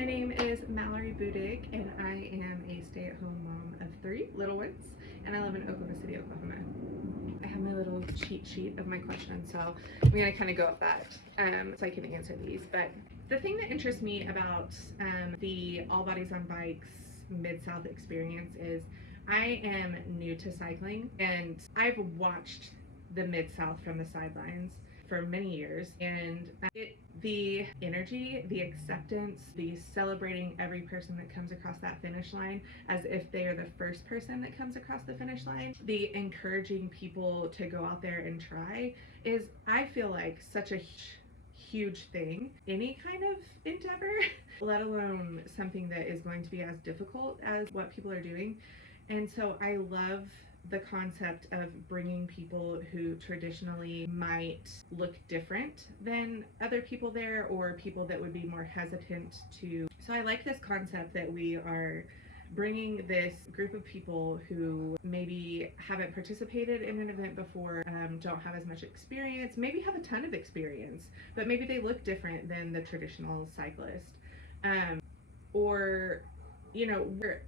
My name is Mallory Budig, and I am a stay-at-home mom of 3 little ones, and I live in Oklahoma City, Oklahoma. I have my little cheat sheet of my questions, so I'm going to kind of go off that so I can answer these. But the thing that interests me about the All Bodies on Bikes Mid-South experience is I am new to cycling, and I've watched the Mid-South from the sidelines for many years, and the energy, the acceptance, the celebrating every person that comes across that finish line as if they are the first person that comes across the finish line, the encouraging people to go out there and try is, I feel like, such a huge thing, any kind of endeavor, let alone something that is going to be as difficult as what people are doing. And so I love the concept of bringing people who traditionally might look different than other people there, or people that would be more hesitant to. So I like this concept that we are bringing this group of people who maybe haven't participated in an event before, don't have as much experience, maybe have a ton of experience, but maybe they look different than the traditional cyclist, or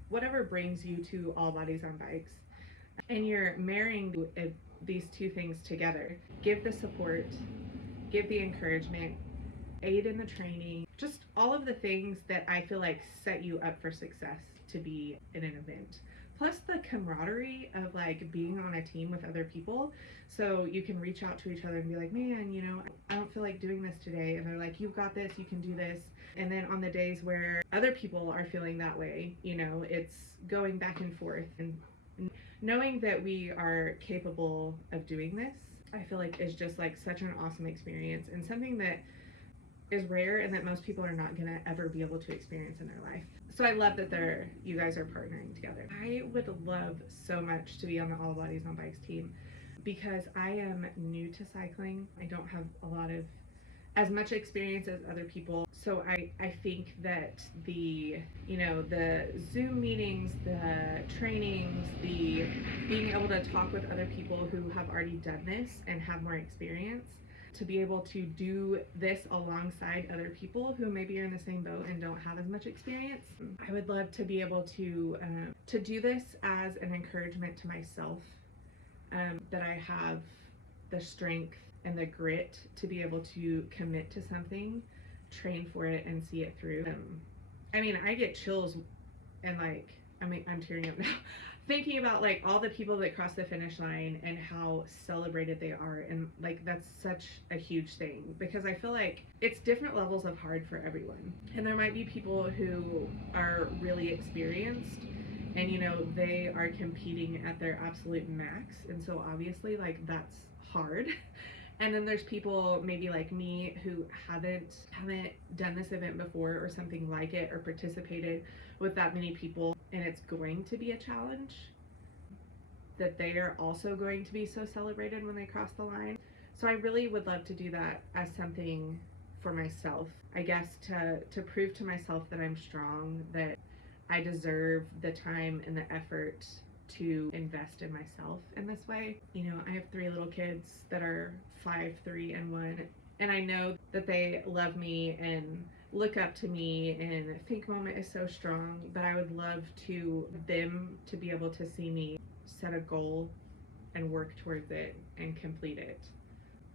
whatever brings you to All Bodies on Bikes, and you're marrying these two things together. Give the support, give the encouragement, aid in the training, just all of the things that I feel like set you up for success to be in an event. Plus the camaraderie of like being on a team with other people, so you can reach out to each other and be like, man, I don't feel like doing this today, and they're like, you've got this, you can do this. And then on the days where other people are feeling that way, it's going back and forth, and knowing that we are capable of doing this, I feel like is just like such an awesome experience, and something that is rare and that most people are not gonna ever be able to experience in their life. So I love that you guys are partnering together. I would love so much to be on the All Bodies on Bikes team, because I am new to cycling. I don't have as much experience as other people. So I think that the Zoom meetings, the trainings, the being able to talk with other people who have already done this and have more experience, to be able to do this alongside other people who maybe are in the same boat and don't have as much experience. I would love to be able to do this as an encouragement to myself, that I have the strength and the grit to be able to commit to something, train for it, and see it through. I get chills, and I'm tearing up now thinking about like all the people that cross the finish line and how celebrated they are, and like that's such a huge thing, because I feel like it's different levels of hard for everyone, and there might be people who are really experienced and they are competing at their absolute max, and so obviously like that's hard. And then there's people maybe like me who haven't done this event before, or something like it, or participated with that many people, and it's going to be a challenge, that they are also going to be so celebrated when they cross the line. So I really would love to do that as something for myself, I guess, to prove to myself that I'm strong, that I deserve the time and the effort to invest in myself in this way. I have 3 little kids that are 5, 3, and 1, and I know that they love me and look up to me and think Mama is so strong, but I would love them to be able to see me set a goal and work towards it and complete it,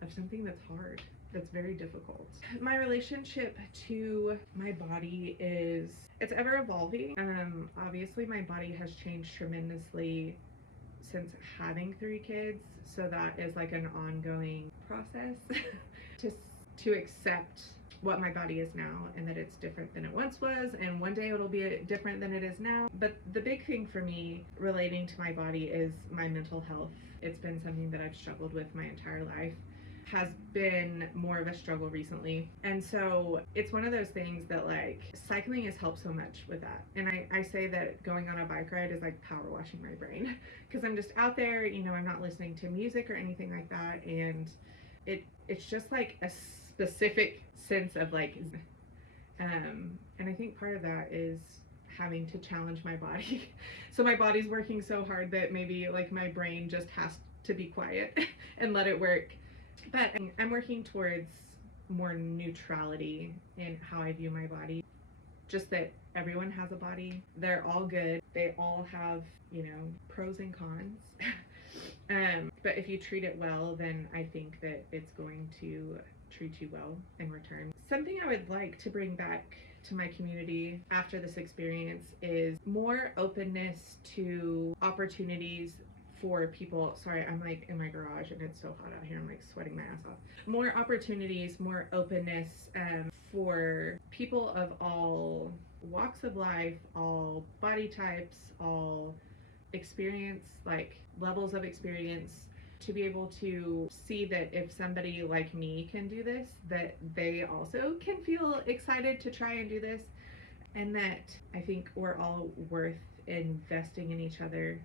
of something that's hard, that's very difficult. My relationship to my body it's ever evolving. Obviously my body has changed tremendously since having 3 kids, so that is like an ongoing process to accept what my body is now, and that it's different than it once was, and one day it'll be different than it is now. But the big thing for me relating to my body is my mental health. It's been something that I've struggled with my entire life, has been more of a struggle recently, and so it's one of those things that like cycling has helped so much with that. And I say that going on a bike ride is like power washing my brain, because I'm just out there, I'm not listening to music or anything like that, and it's just like a specific sense of like, and I think part of that is having to challenge my body. So my body's working so hard that maybe like my brain just has to be quiet and let it work. But I'm working towards more neutrality in how I view my body. just that everyone has a body. They're all good. They all have, pros and cons. But if you treat it well, then I think that it's going to treat you well in return. Something I would like to bring back to my community after this experience is more openness to opportunities for people. Sorry, I'm like in my garage and it's so hot out here. I'm like sweating my ass off. More opportunities, more openness for people of all walks of life, all body types, all experience, like levels of experience, to be able to see that if somebody like me can do this, that they also can feel excited to try and do this, and that I think we're all worth investing in each other,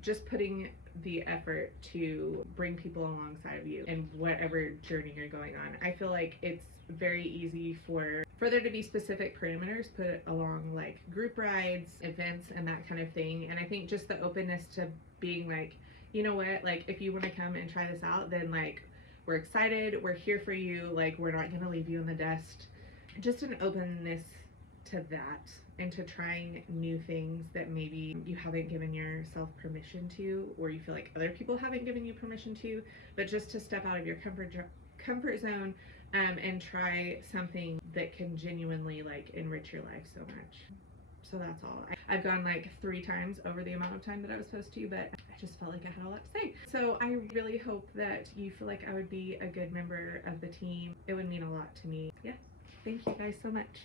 just putting the effort to bring people alongside of you in whatever journey you're going on. I feel like it's very easy for there to be specific parameters put along like group rides, events, and that kind of thing. And I think just the openness to being like, you know what, like if you want to come and try this out, then like we're excited, we're here for you, like we're not going to leave you in the dust. Just an openness to that, and to trying new things that maybe you haven't given yourself permission to, or you feel like other people haven't given you permission to, but just to step out of your comfort zone and try something that can genuinely like enrich your life so much. So that's all. I've gone like 3 times over the amount of time that I was supposed to, but I just felt like I had a lot to say. So I really hope that you feel like I would be a good member of the team. It would mean a lot to me. Yeah. Thank you guys so much.